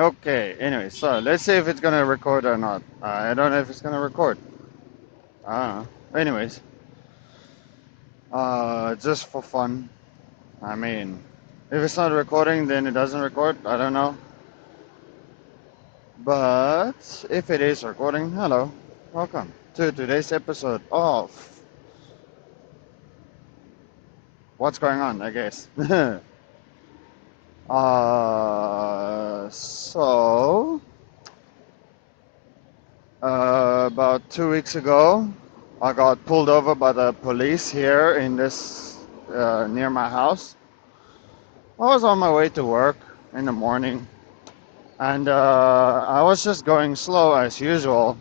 Okay, anyway, so let's see if it's gonna record or not. I don't know if it's gonna record. I don't know. Anyways, just for fun. I mean, if it's not recording, then it doesn't record. I don't know. But if it is recording, hello, welcome to today's episode of What's Going On, I guess. So about 2 weeks ago, I got pulled over by the police here in this near my house. I was on my way to work in the morning, and I was just going slow as usual.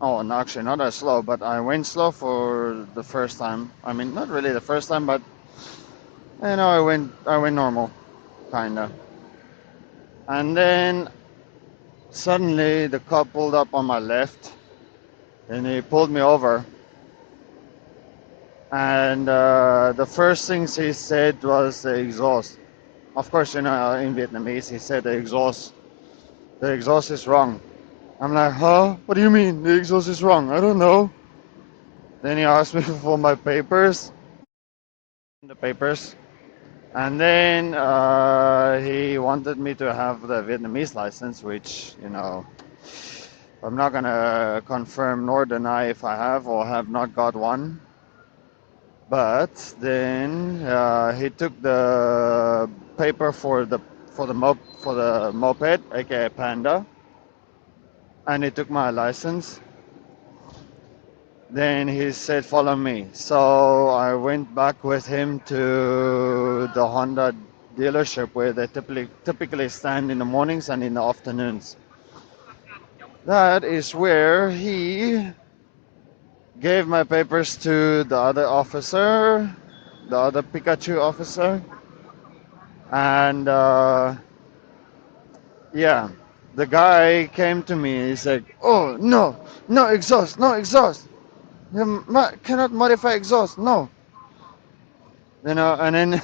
Oh, no, actually, not as slow, but I went slow for the first time. I mean, not really the first time, but I went normal, kinda. And then suddenly the cop pulled up on my left, and he pulled me over. And the first things he said was the exhaust. Of course, in Vietnamese, he said the exhaust is wrong. I'm like, huh? What do you mean? The exhaust is wrong? I don't know. Then he asked me for my papers, the papers, and then he wanted me to have the Vietnamese license, which I'm not gonna confirm nor deny if I have or have not got one. But then he took the paper for the moped, aka Panda, and he took my license. Then he said, "Follow me." So I went back with him to the Honda dealership where they typically stand in the mornings and in the afternoons. That is where he gave my papers to the other officer, the other Pikachu officer, and yeah, the guy came to me. He said, "Oh no, no exhaust, no exhaust. You cannot modify exhaust. No." And then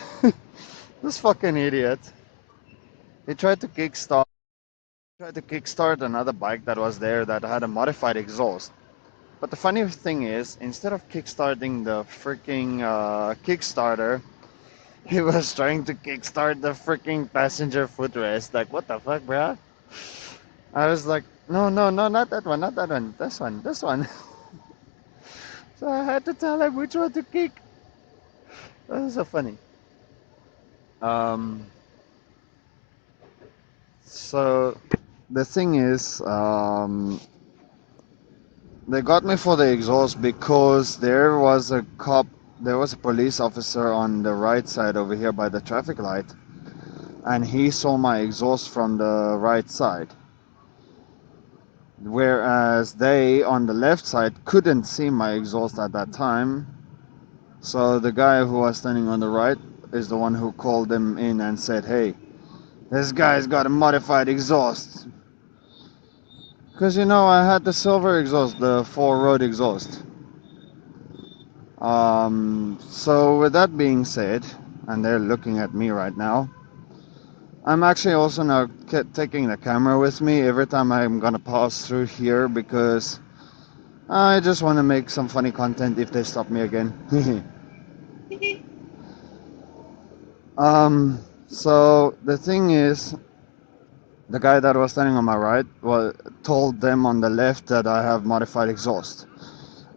this fucking idiot, he tried to kickstart another bike that was there that had a modified exhaust. But the funny thing is, instead of kickstarting the freaking Kickstarter, he was trying to kickstart the freaking passenger footrest. Like, what the fuck, bruh? I was like, no, no, no, not that one, not that one, this one, this one. So I had to tell him which one to kick. That was so funny. Um, so the thing is, they got me for the exhaust because there was a police officer on the right side over here by the traffic light, and he saw my exhaust from the right side. Whereas they on the left side couldn't see my exhaust at that time. So the guy who was standing on the right is the one who called them in and said, "Hey, this guy's got a modified exhaust." Because I had the silver exhaust, the four road exhaust. So with that being said, and they're looking at me right now, I'm actually also now taking the camera with me every time I'm gonna pass through here because I just want to make some funny content if they stop me again. So the thing is, the guy that was standing on my right told them on the left that I have modified exhaust.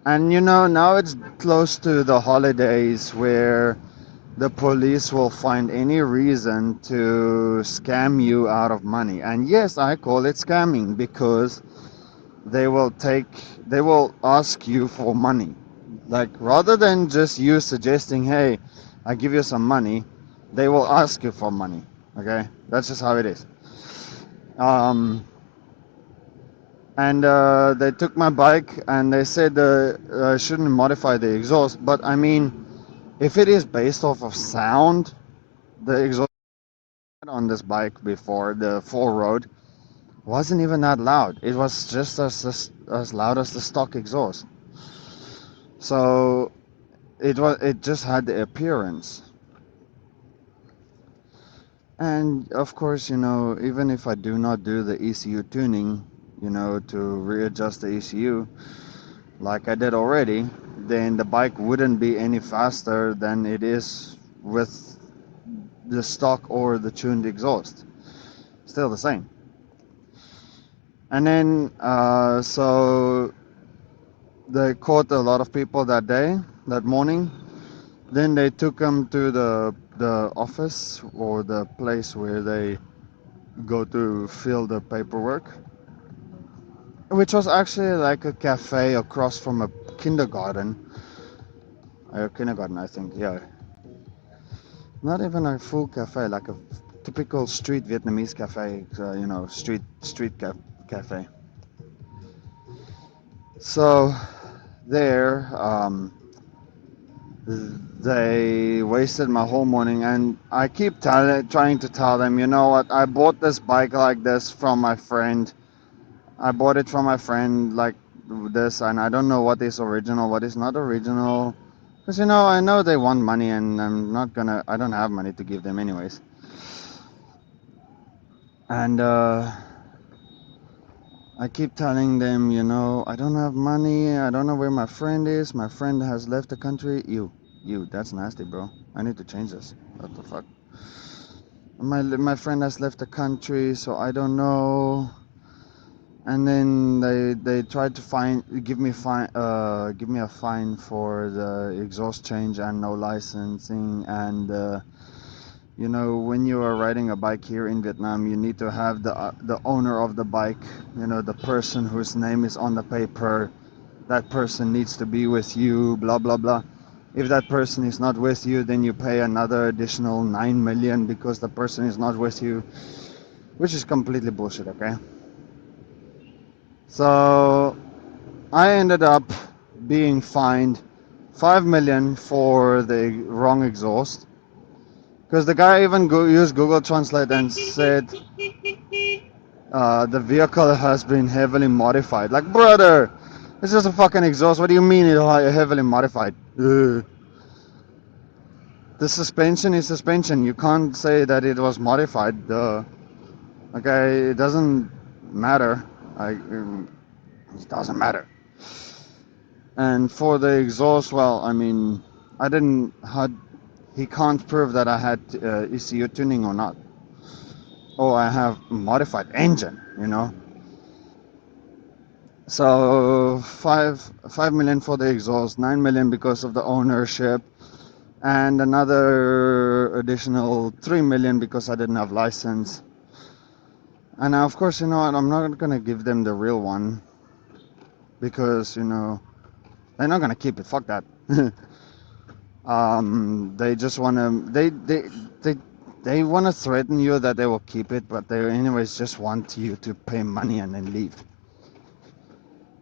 And now it's close to the holidays where the police will find any reason to scam you out of money. And yes, I call it scamming because they will take, they will ask you for money. Like rather than just you suggesting, "Hey, I give you some money," they will ask you for money. Okay, that's just how it is. Um, and they took my bike and they said I shouldn't modify the exhaust. But I mean, if it is based off of sound, the exhaust on this bike before the full road wasn't even that loud. It was just as loud as the stock exhaust. So it just had the appearance. And of course, even if I do not do the ECU tuning, to readjust the ECU like I did already, then the bike wouldn't be any faster than it is with the stock or the tuned exhaust. Still the same. And then, so they caught a lot of people that day, that morning. Then they took them to the office or the place where they go to fill the paperwork, which was actually like a cafe across from a kindergarten. Kindergarten, I think. Yeah, not even a full cafe, like a typical street Vietnamese cafe. Street cafe. So there, they wasted my whole morning, and I keep trying to tell them, you know what? I bought this bike like this from my friend. I bought it from my friend like this, and I don't know what is original, what is not original. Because, I know they want money, and I don't have money to give them anyways. And I keep telling them, I don't have money, I don't know where my friend is, my friend has left the country. That's nasty, bro. I need to change this. What the fuck? My friend has left the country, so I don't know. And then they tried to give me a fine for the exhaust change and no licensing. And when you are riding a bike here in Vietnam, you need to have the owner of the bike, the person whose name is on the paper. That person needs to be with you, blah blah blah. If that person is not with you, then you pay another additional 9 million because the person is not with you, which is completely bullshit, okay? So I ended up being fined 5 million for the wrong exhaust, because the guy even used Google Translate and said the vehicle has been heavily modified. Like, brother, it's just a fucking exhaust. What do you mean it's heavily modified? The suspension is suspension. You can't say that it was modified. Okay, it doesn't matter. It doesn't matter. And for the exhaust, well, I mean, I didn't had he can't prove that I had ECU tuning or not, or I have modified engine. So 5 million for the exhaust, 9 million because of the ownership, and another additional 3 million because I didn't have license. And of course, I'm not gonna give them the real one because they're not gonna keep it. Fuck that. They just wanna they they wanna threaten you that they will keep it, but they anyways just want you to pay money and then leave.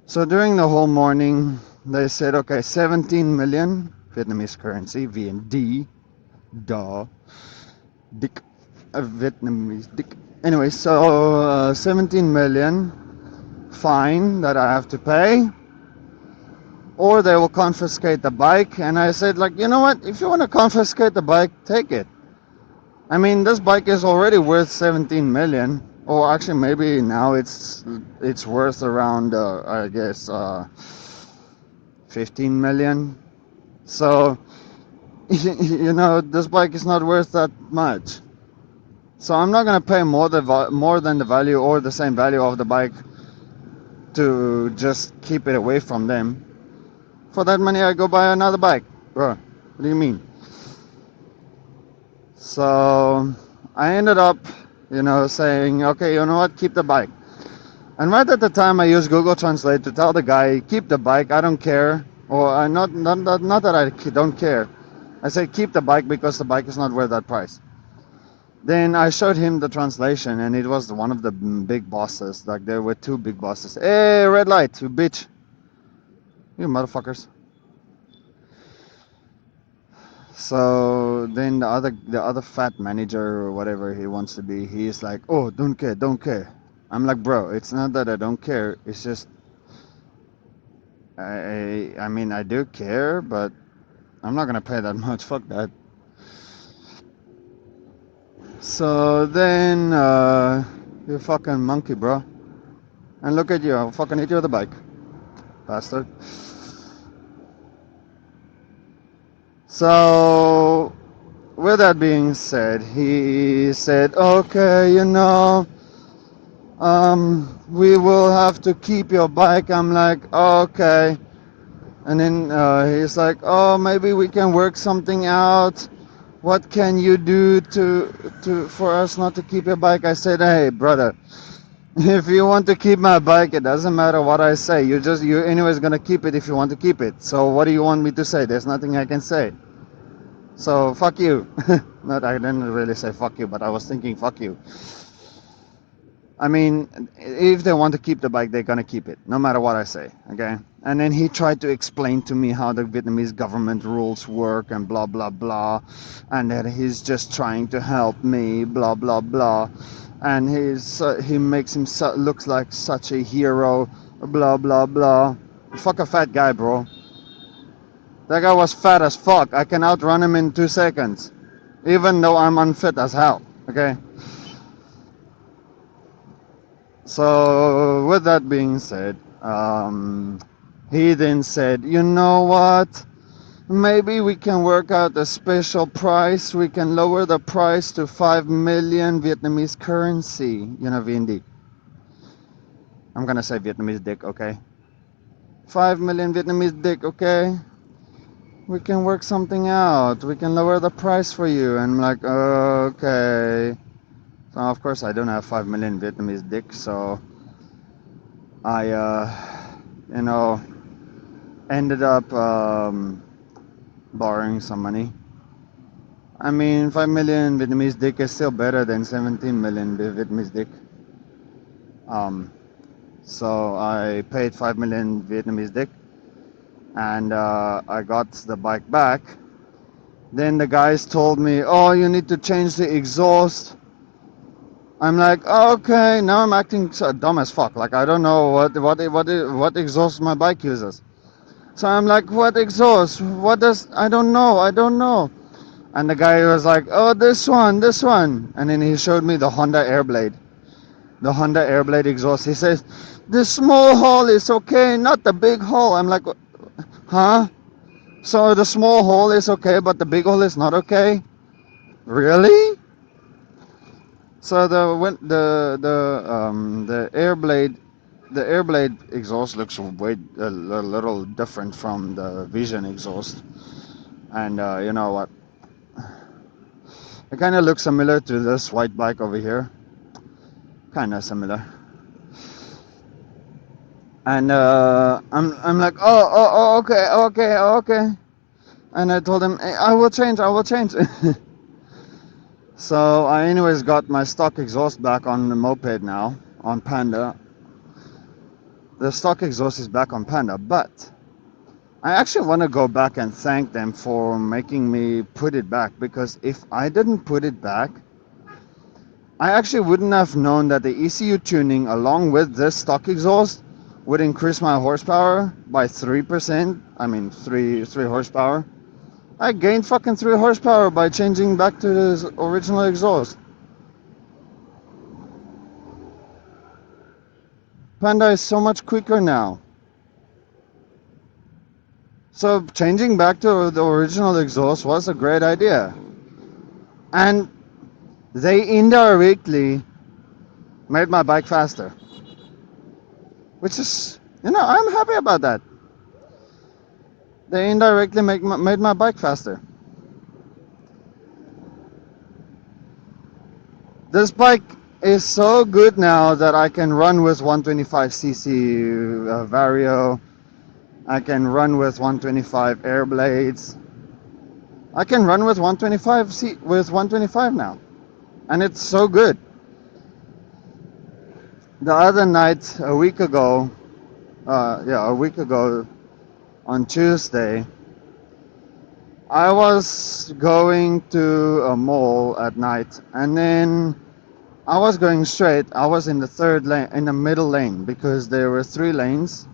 So during the whole morning, they said, okay, 17 million Vietnamese currency, VND, duh, dick, Vietnamese dick. Anyway, so 17 million fine that I have to pay, or they will confiscate the bike. And I said, like, you know what? If you want to confiscate the bike, take it. I mean, this bike is already worth 17 million, or actually maybe now it's worth around I guess 15 million. So this bike is not worth that much. So I'm not gonna pay more than the value or the same value of the bike to just keep it away from them. For that money, I go buy another bike, bro. What do you mean? So I ended up, saying, okay, you know what, keep the bike. And right at the time, I used Google Translate to tell the guy, keep the bike, I don't care. Or not that I don't care. I said, keep the bike because the bike is not worth that price. Then I showed him the translation, and it was one of the big bosses. Like, there were two big bosses. Hey, red light, you bitch. You motherfuckers. So then the other fat manager or whatever he wants to be, he's like, oh, don't care, don't care. I'm like, bro, it's not that I don't care. It's just I mean I do care, but I'm not gonna pay that much. Fuck that. So then, you fucking monkey, bro. And look at you, I'll fucking hit you with a bike, bastard. So, with that being said, he said, okay, we will have to keep your bike. I'm like, okay. And then he's like, oh, maybe we can work something out. What can you do for us not to keep your bike? I said, hey, brother, if you want to keep my bike, it doesn't matter what I say. You're anyways gonna keep it if you want to keep it. So what do you want me to say? There's nothing I can say. So fuck you. Not, I didn't really say fuck you, but I was thinking fuck you. I mean, if they want to keep the bike, they're gonna keep it, no matter what I say. Okay. And then he tried to explain to me how the Vietnamese government rules work and blah blah blah, and that he's just trying to help me, blah blah blah, and he makes him looks like such a hero, blah blah blah. Fuck a fat guy, bro. That guy was fat as fuck. I can outrun him in 2 seconds, even though I'm unfit as hell. Okay. So with that being said, he then said, you know what? Maybe we can work out a special price. We can lower the price to 5 million Vietnamese currency. You know, Vindi. I'm gonna say Vietnamese dick, okay? 5 million Vietnamese dick, okay? We can work something out. We can lower the price for you. And I'm like, okay. So of course I don't have 5 million Vietnamese dick, so I, you know, ended up borrowing some money. I mean, 5 million Vietnamese dick is still better than 17 million Vietnamese dick. Um, so I paid 5 million Vietnamese dick, and I got the bike back. Then the guys told me, oh, you need to change the exhaust. I'm like, oh, okay, now I'm acting so dumb as fuck. Like, I don't know what exhaust my bike uses. So I'm like, what exhaust? I don't know. And the guy was like, oh, this one. And then he showed me the Honda Airblade. The Honda Airblade exhaust. He says, the small hole is okay, not the big hole. I'm like, huh? So the small hole is okay, but the big hole is not okay? Really? So the Airblade exhaust looks a little different from the Vision exhaust. And you know what? It kind of looks similar to this white bike over here. Kind of similar. And I'm like, okay. And I told him, hey, I will change. So I anyways got my stock exhaust back on the moped now, on Panda. The stock exhaust is back on Panda, but I actually want to go back and thank them for making me put it back, because if I didn't put it back, I actually wouldn't have known that the ECU tuning along with this stock exhaust would increase my horsepower by 3%. I mean, 3 horsepower. I gained fucking 3 horsepower by changing back to the original exhaust. Panda is so much quicker now. So changing back to the original exhaust was a great idea. And they indirectly made my bike faster. Which is, I'm happy about that. They indirectly made my bike faster. This bike is so good now that I can run with 125cc Vario. I can run with 125 air blades. I can run with 125 now, and it's so good. The other night, a week ago on Tuesday, I was going to a mall at night, and then I was going straight. I was in the third lane, in the middle lane, because there were 3 lanes,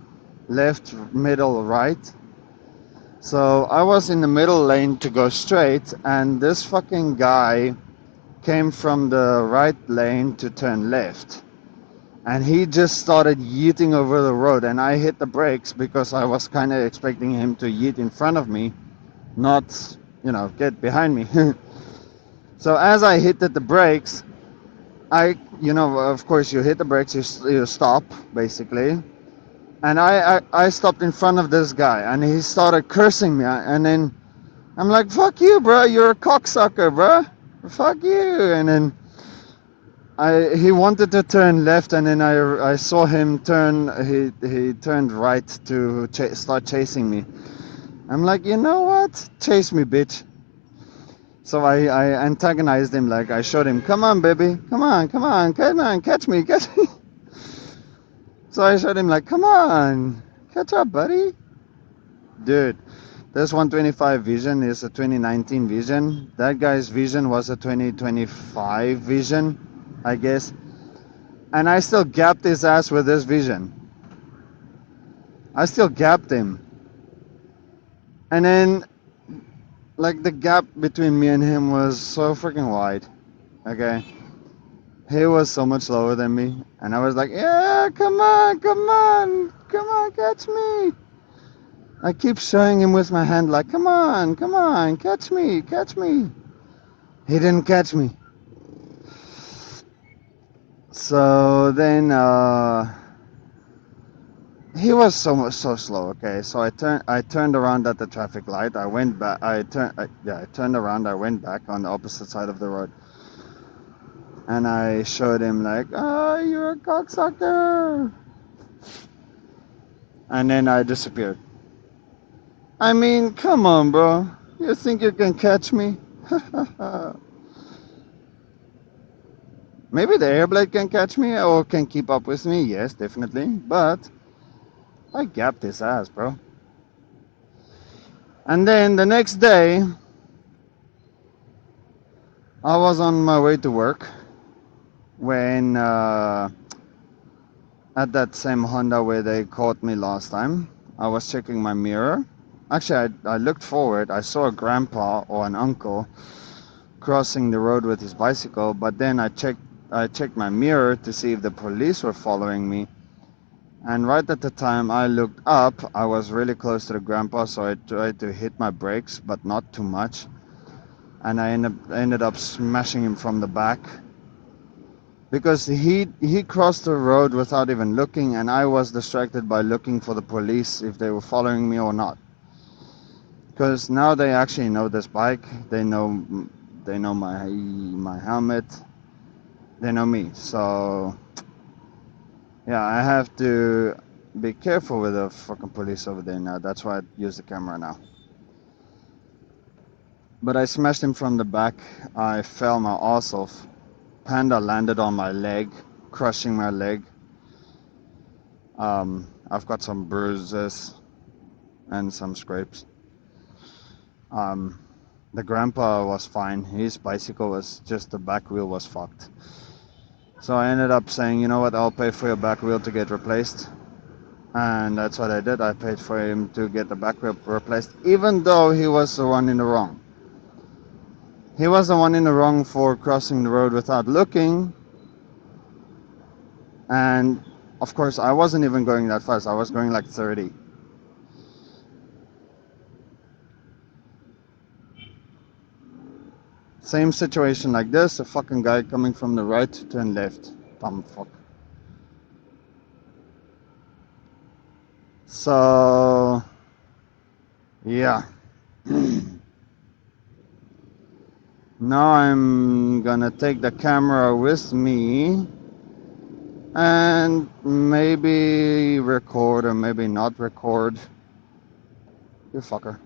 left, middle, right. So I was in the middle lane to go straight, and this fucking guy came from the right lane to turn left. And he just started yeeting over the road, and I hit the brakes because I was kind of expecting him to yeet in front of me, not, get behind me. So as I hit the brakes, of course, you hit the brakes, you stop, basically. And I stopped in front of this guy, and he started cursing me, and then I'm like, fuck you, bro, you're a cocksucker, bro. Fuck you. And then he wanted to turn left, and then I saw him turn. He turned right to start chasing me. I'm like, you know what? Chase me, bitch. So I antagonized him. Like, I showed him, come on, baby, come on, catch me, catch me. So I showed him, like, come on, catch up, buddy. Dude, this 125 Vision is a 2019 Vision. That guy's Vision was a 2025 Vision, I guess. And I still gapped his ass with this Vision. I still gapped him. And then, like, the gap between me and him was so freaking wide. Okay? He was so much lower than me. And I was like, yeah, come on, catch me. I keep showing him with my hand, like, come on, catch me, catch me. He didn't catch me. So then, he was so slow. Okay, so I turned around at the traffic light. I went back. I turned around. I went back on the opposite side of the road, and I showed him, like, oh, you're a cocksucker. And then I disappeared. I mean, come on, bro. You think you can catch me? Maybe the Airblade can catch me or can keep up with me. Yes, definitely. But I gapped his ass, bro. And then the next day, I was on my way to work when at that same Honda where they caught me last time. I was checking my mirror. Actually, I looked forward. I saw a grandpa or an uncle crossing the road with his bicycle, but then I checked my mirror to see if the police were following me. And right at the time I looked up, I was really close to the grandpa, so I tried to hit my brakes, but not too much. And I ended up smashing him from the back because he crossed the road without even looking, and I was distracted by looking for the police if they were following me or not. Because now they actually know this bike, they know my helmet, they know me. So yeah, I have to be careful with the fucking police over there now. That's why I use the camera now. But I smashed him from the back. I fell my ass off. Panda landed on my leg, crushing my leg. I've got some bruises and some scrapes. Um, the grandpa was fine. His bicycle was just the back wheel was fucked. So I ended up saying, you know what, I'll pay for your back wheel to get replaced. And that's what I did. I paid for him to get the back wheel replaced, even though he was the one in the wrong. He was the one in the wrong for crossing the road without looking. And of course, I wasn't even going that fast. I was going like 30. Same situation like this, a fucking guy coming from the right to turn left. Dumb fuck. So, yeah. Now I'm gonna take the camera with me and maybe record or maybe not record. You fucker.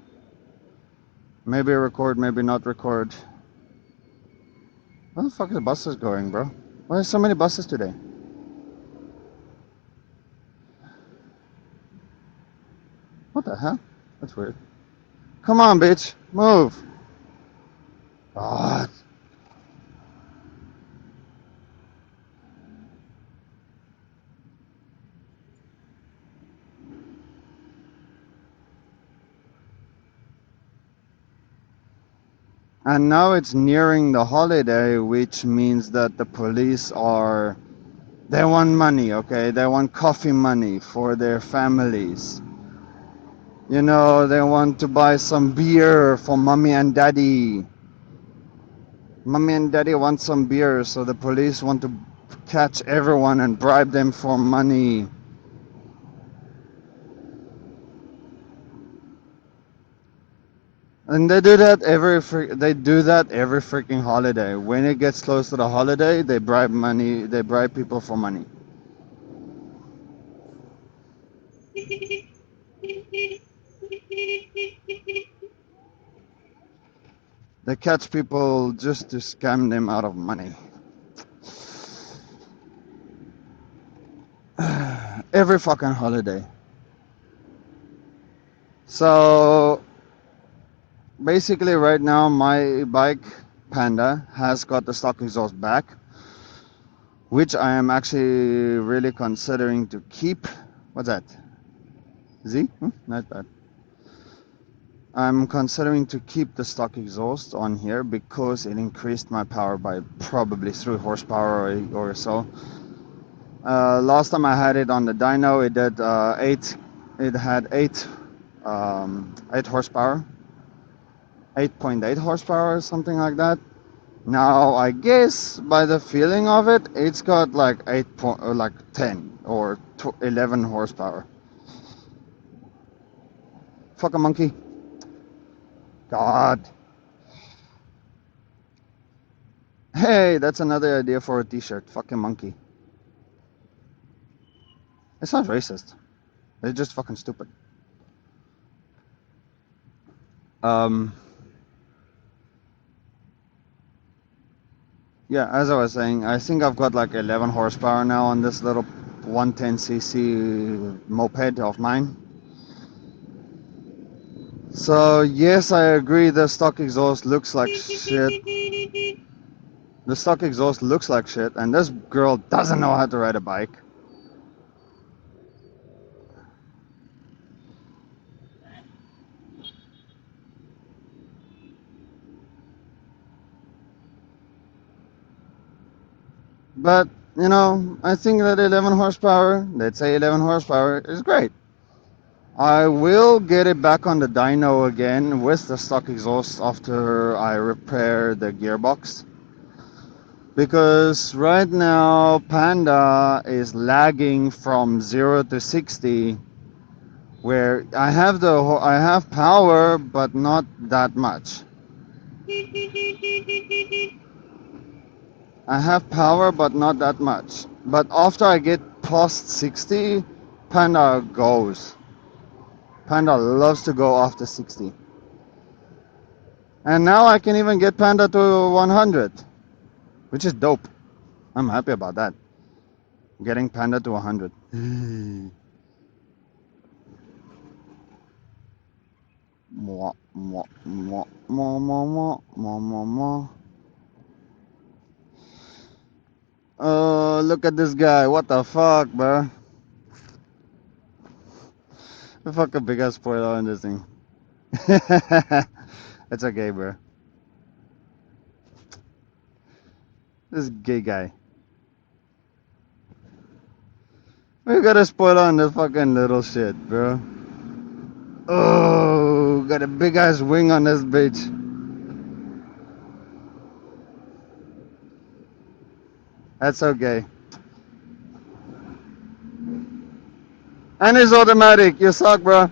Maybe record, maybe not record. Where the fuck are the buses going, bro? Why are so many buses today? What the hell? That's weird. Come on, bitch. Move. God. And now it's nearing the holiday, which means that the police are, they want money, okay? They want coffee money for their families. You know, they want to buy some beer for mommy and daddy. Mommy and daddy want some beer, so the police want to catch everyone and bribe them for money. And they do that they do that every freaking holiday. When it gets close to the holiday, they bribe money, they bribe people for money. They catch people just to scam them out of money. Every fucking holiday. So basically right now my bike Panda has got the stock exhaust back, which I am actually really considering to keep. What's that? Z? Not bad. I'm considering to keep the stock exhaust on here because it increased my power by probably 3 horsepower or so. Last time I had it on the dyno, it did 8. It had 8 horsepower, 8.8 horsepower or something like that. Now I guess by the feeling of it, it's got like 10 or 11 horsepower. Fuck a monkey. God. Hey, that's another idea for a t-shirt. Fucking monkey. It's not racist. It's just fucking stupid. Um, yeah, as I was saying, I think I've got like 11 horsepower now on this little 110cc moped of mine. So yes, I agree the stock exhaust looks like shit. The stock exhaust looks like shit, and this girl doesn't know how to ride a bike. But, you know, I think that 11 horsepower, let's say 11 horsepower, is great. I will get it back on the dyno again with the stock exhaust after I repair the gearbox. Because right now Panda is lagging from 0 to 60, where I have power but not that much. I have power but not that much. But after I get past 60, Panda goes. Panda loves to go after 60. And now I can even get Panda to 100, which is dope. I'm happy about that. Getting Panda to 100. Mwah, mwah, mwah, mwah, mwah, mwah, mwah, mwah. Oh, look at this guy. What the fuck, bro? The fuck a big ass spoiler on this thing. It's okay, bro. This gay guy. We got a spoiler on this fucking little shit, bro. Oh, got a big ass wing on this bitch. That's okay. And it's automatic. You suck, bro.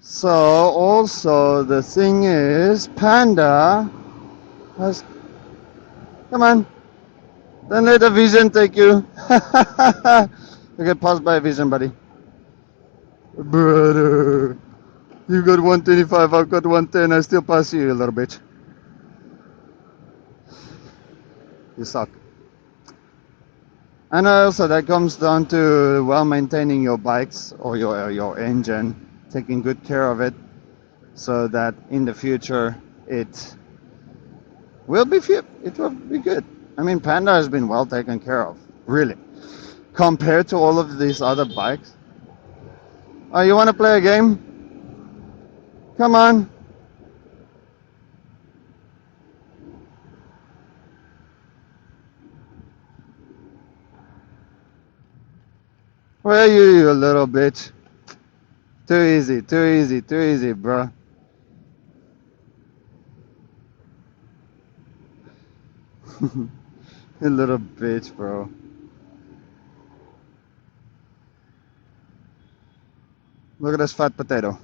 So, also, the thing is, Panda has. Come on. Then let the vision take you. You get passed by a vision, buddy. Brother. You got 125, I've got 110. I still pass you, you little bitch. You suck. And also, that comes down to well maintaining your bikes or your engine, taking good care of it, so that in the future it will be good. I mean, Panda has been well taken care of, really. compared to all of these other bikes. Oh, you want to play a game? Come on. Where are you, you little bitch? Too easy, too easy, too easy, bro. You little bitch, bro. Look at this fat potato.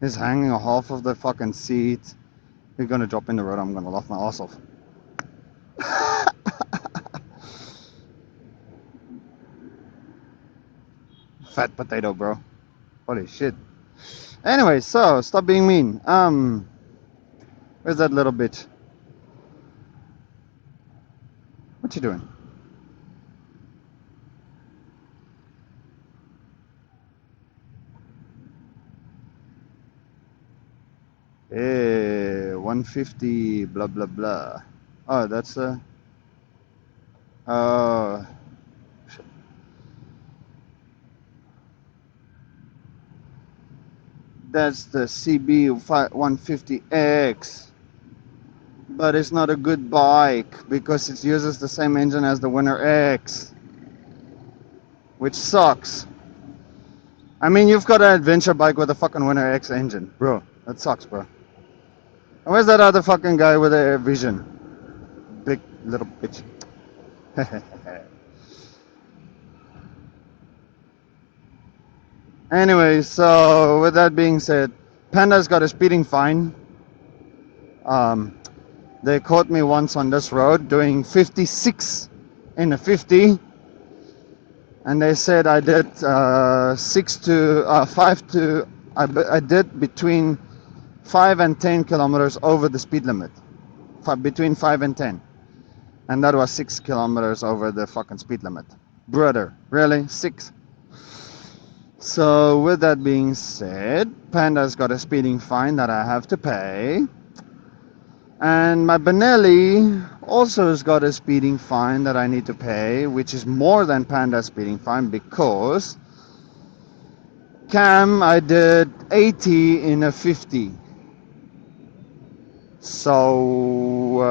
He's hanging a half of the fucking seat. He's gonna drop in the road. I'm gonna laugh my ass off. Fat potato, bro. Holy shit. Anyway, so stop being mean. Where's that little bitch? What you doing? Hey, 150, blah blah blah. Oh, that's uh, that's the CB 150X, but it's not a good bike because it uses the same engine as the Winner X, which sucks. I mean, you've got an adventure bike with a fucking Winner X engine, bro. That sucks, bro. And where's that other fucking guy with a Vision? Big little bitch. Anyway, so with that being said, Panda's got a speeding fine. Um, they caught me once on this road doing 56 in a 50, and they said I did 5 to I did between 5 and 10 kilometers over the speed limit, between 5 and 10, and that was 6 kilometers over the fucking speed limit. Brother, really? 6? So with that being said, Panda's got a speeding fine that I have to pay. And my Benelli also has got a speeding fine that I need to pay, which is more than Panda's speeding fine because Cam, I did 80 in a 50. So,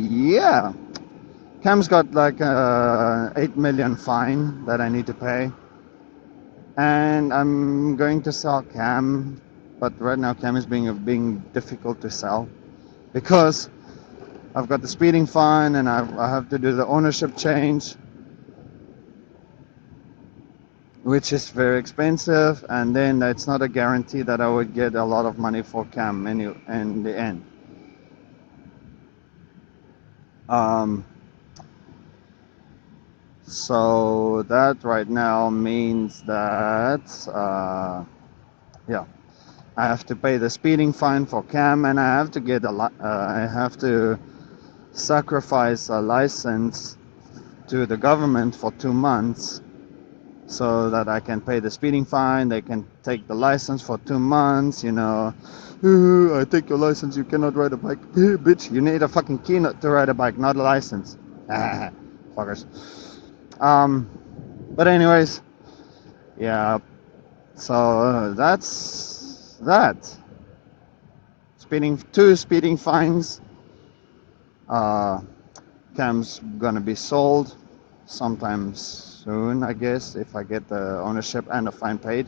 yeah. Cam's got like a 8 million fine that I need to pay. And I'm going to sell Cam, but right now Cam is being difficult to sell because I've got the speeding fine and I have to do the ownership change, which is very expensive, and then it's not a guarantee that I would get a lot of money for Cam in the end. Um, so that right now means that, yeah, I have to pay the speeding fine for Cam, and I have to I have to sacrifice a license to the government for 2 months so that I can pay the speeding fine. They can take the license for 2 months, you know. I take your license, you cannot ride a bike. Bitch, you need a fucking key to ride a bike, not a license. Fuckers. Um, but anyways, yeah, so that's that. Two speeding fines. Uh, Cam's gonna be sold sometime soon, I guess, if I get the ownership and the fine paid.